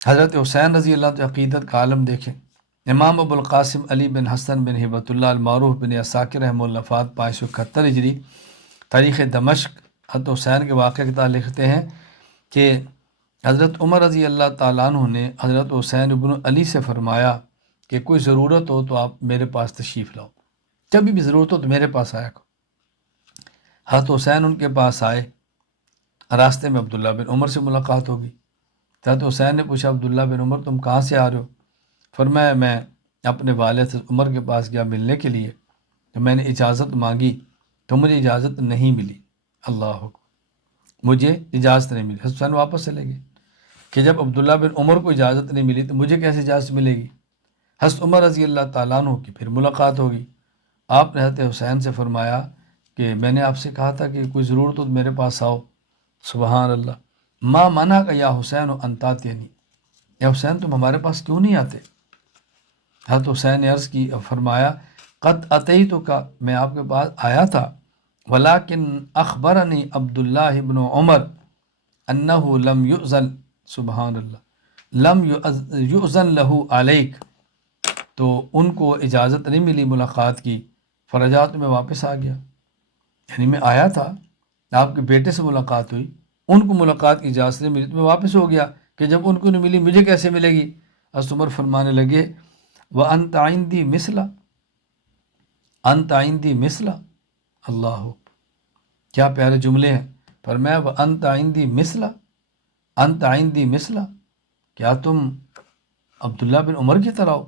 حضرت حسین رضی اللہ عنہ عقیدت کا عالم دیکھیں۔ امام ابو القاسم علی بن حسن بن ہبۃ اللہ المعروف بن عساکر رحمہ اللہ وفات 571 ہجری، تاریخ دمشق حضرت حسین کے واقعہ کے تعلق لکھتے ہیں کہ حضرت عمر رضی اللہ تعالیٰ عنہ نے حضرت حسین ابن علی سے فرمایا کہ کوئی ضرورت ہو تو آپ میرے پاس تشریف لاؤ، جب بھی ضرورت ہو تو میرے پاس آیا کرو۔ حضرت حسین ان کے پاس آئے، راستے میں عبداللہ بن عمر سے ملاقات ہوگی۔ حضرت حسین نے پوچھا عبداللہ بن عمر تم کہاں سے آ رہے ہو؟ فرمایا میں اپنے والد عمر کے پاس گیا ملنے کے لیے، تو میں نے اجازت مانگی تو مجھے اجازت نہیں ملی۔ اللہ اکبر، مجھے اجازت نہیں ملی۔ حضرت حسین واپس چلے گئے کہ جب عبداللہ بن عمر کو اجازت نہیں ملی تو مجھے کیسے اجازت ملے گی؟ حضرت عمر رضی اللہ تعالیٰ عنہ کی پھر ملاقات ہوگی۔ آپ نے حضرت حسین سے فرمایا کہ میں نے آپ سے کہا تھا کہ کوئی ضرورت ہو تو میرے پاس آؤ۔ سبحان اللہ، ما منع کا یا حسین و انتاتینی، یا حسین تم ہمارے پاس کیوں نہیں آتے؟ حضرت حسین نے عرض کی، فرمایا قد اتیتک، میں آپ کے پاس آیا تھا، ولیکن اخبرنی عبداللہ ابن عمر انہ لم یؤذن، سبحان اللہ، لم یؤذن لہ علیک، تو ان کو اجازت نہیں ملی ملاقات کی، فرجعت میں واپس آ گیا۔ یعنی میں آیا تھا، آپ کے بیٹے سے ملاقات ہوئی، ان کو ملاقات کی اجازت نہیں ملی تو میں واپس ہو گیا کہ جب ان کو نہیں ملی مجھے کیسے ملے گی؟ حضرت عمر فرمانے لگے وَأَنْتَ عِنْدِي مِثْلَ، أَنْتَ عِنْدِي مِثْلَ، اللہ، کیا پیارے جملے ہیں۔ فرمایا وَأَنْتَ عِنْدِي مِثْلَ، أَنْتَ عِنْدِي مِثْلَ، کیا تم عبداللہ بن عمر کی طرح ہو،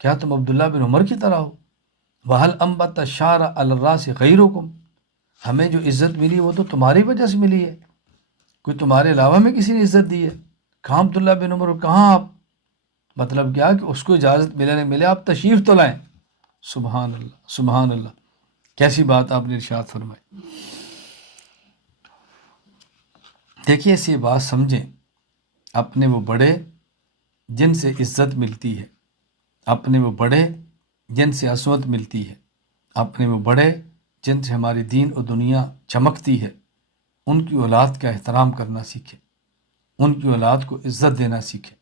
کیا تم عبداللہ بن عمر کی طرح ہو۔ وَهَلْ أَنْبَتَ الشَّعْرَ عَلَى الرَّأْسِ غَيْرُكُمْ، ہمیں جو عزت ملی وہ تو تمہاری وجہ سے ملی ہے، کوئی تمہارے علاوہ میں کسی نے عزت دی ہے؟ کہاں عبداللہ بن عمر، کہاں آپ؟ مطلب کیا کہ اس کو اجازت ملے نہیں ملے، آپ تشریف تو لائیں۔ سبحان اللہ، سبحان اللہ، کیسی بات آپ نے ارشاد فرمائی۔ دیکھیے ایسی بات سمجھیں، اپنے وہ بڑے جن سے عزت ملتی ہے، اپنے وہ بڑے جن سے عصمت ملتی ہے، اپنے وہ بڑے جن سے ہماری دین اور دنیا چمکتی ہے، ان کی اولاد کا احترام کرنا سیکھیں، ان کی اولاد کو عزت دینا سیکھیں،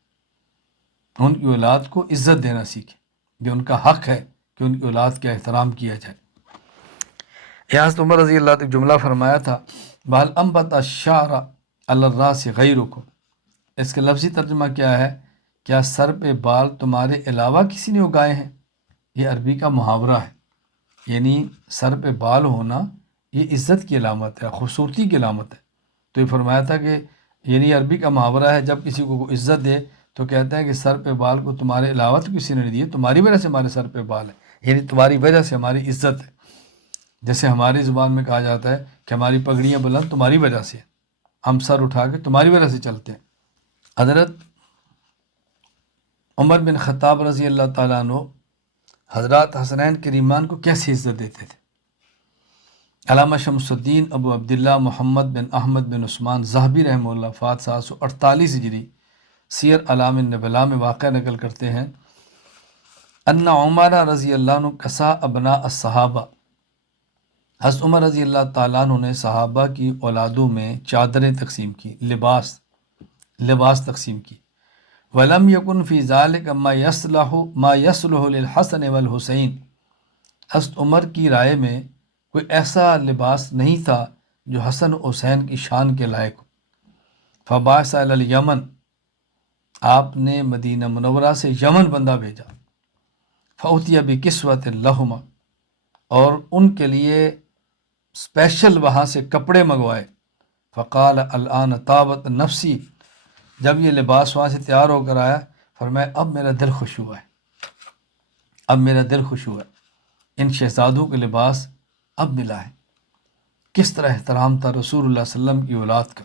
ان کی اولاد کو عزت دینا سیکھیں، یہ ان کا حق ہے کہ ان کی اولاد کا احترام کیا جائے۔ حضرت عمر رضی اللہ عنہ جملہ فرمایا تھا بَهَلْ أَنْبَتَ الشَّعْرَ عَلَى الرَّأْسِ غَيْرُكُمْ، اس کا لفظی ترجمہ کیا ہے؟ کیا سر پہ بال تمہارے علاوہ کسی نے اگائے ہیں؟ یہ عربی کا محاورہ ہے، یعنی سر پہ بال ہونا یہ عزت کی علامت ہے، خوبصورتی کی علامت ہے۔ تو یہ فرمایا تھا کہ یعنی عربی کا محاورہ ہے، جب کسی کو عزت دے تو کہتا ہے کہ سر پہ بال کو تمہارے علاوہ تو کسی نے نہیں دیے، تمہاری وجہ سے ہمارے سر پہ بال ہے، یعنی تمہاری وجہ سے ہماری عزت ہے۔ جیسے ہماری زبان میں کہا جاتا ہے کہ ہماری پگڑیاں بلند تمہاری وجہ سے، ہم سر اٹھا کے تمہاری وجہ سے چلتے ہیں۔ حضرت عمر بن خطاب رضی اللہ تعالیٰ عنہ حضرات حسنین کریمان کو کیسے عزت دیتے تھے؟ علامہ شمس الدین ابو عبداللہ محمد بن احمد بن عثمان ذہبی رحمہ اللہ فات 748 ہجری سیر اعلام النبلاء میں واقعہ نقل کرتے ہیں ان عمر رضی اللہ عنہ کسا ابناء الصحابہ، حضرت عمر رضی اللہ تعالیٰ عنہ نے صحابہ کی اولادوں میں چادریں تقسیم کی، لباس تقسیم کی۔ وَلَمْ يَكُنْ فِي ذَلِكَ مَا يَصْلُحُ لِلْحَسَنِ وَالْحُسَيْنِ، حضرت عمر کی رائے میں کوئی ایسا لباس نہیں تھا جو حسن و حسین کی شان کے لائق ہو۔ فَبَعَثَ إِلَى الْيَمَنِ، آپ نے مدینہ منورہ سے یمن بندہ بھیجا۔ فَأُتِيَ بِكِسْوَةٍ لَهُمَا، اور ان کے لیے اسپیشل وہاں سے کپڑے منگوائے۔ فقال الآن طابت نفسی، جب یہ لباس وہاں سے تیار ہو کر آیا فرمایا اب میرا دل خوش ہوا ہے، اب میرا دل خوش ہوا ہے، ان شہزادوں کے لباس اب ملا ہے۔ کس طرح احترام تھا رسول اللہ صلی اللہ علیہ وسلم کی اولاد کا،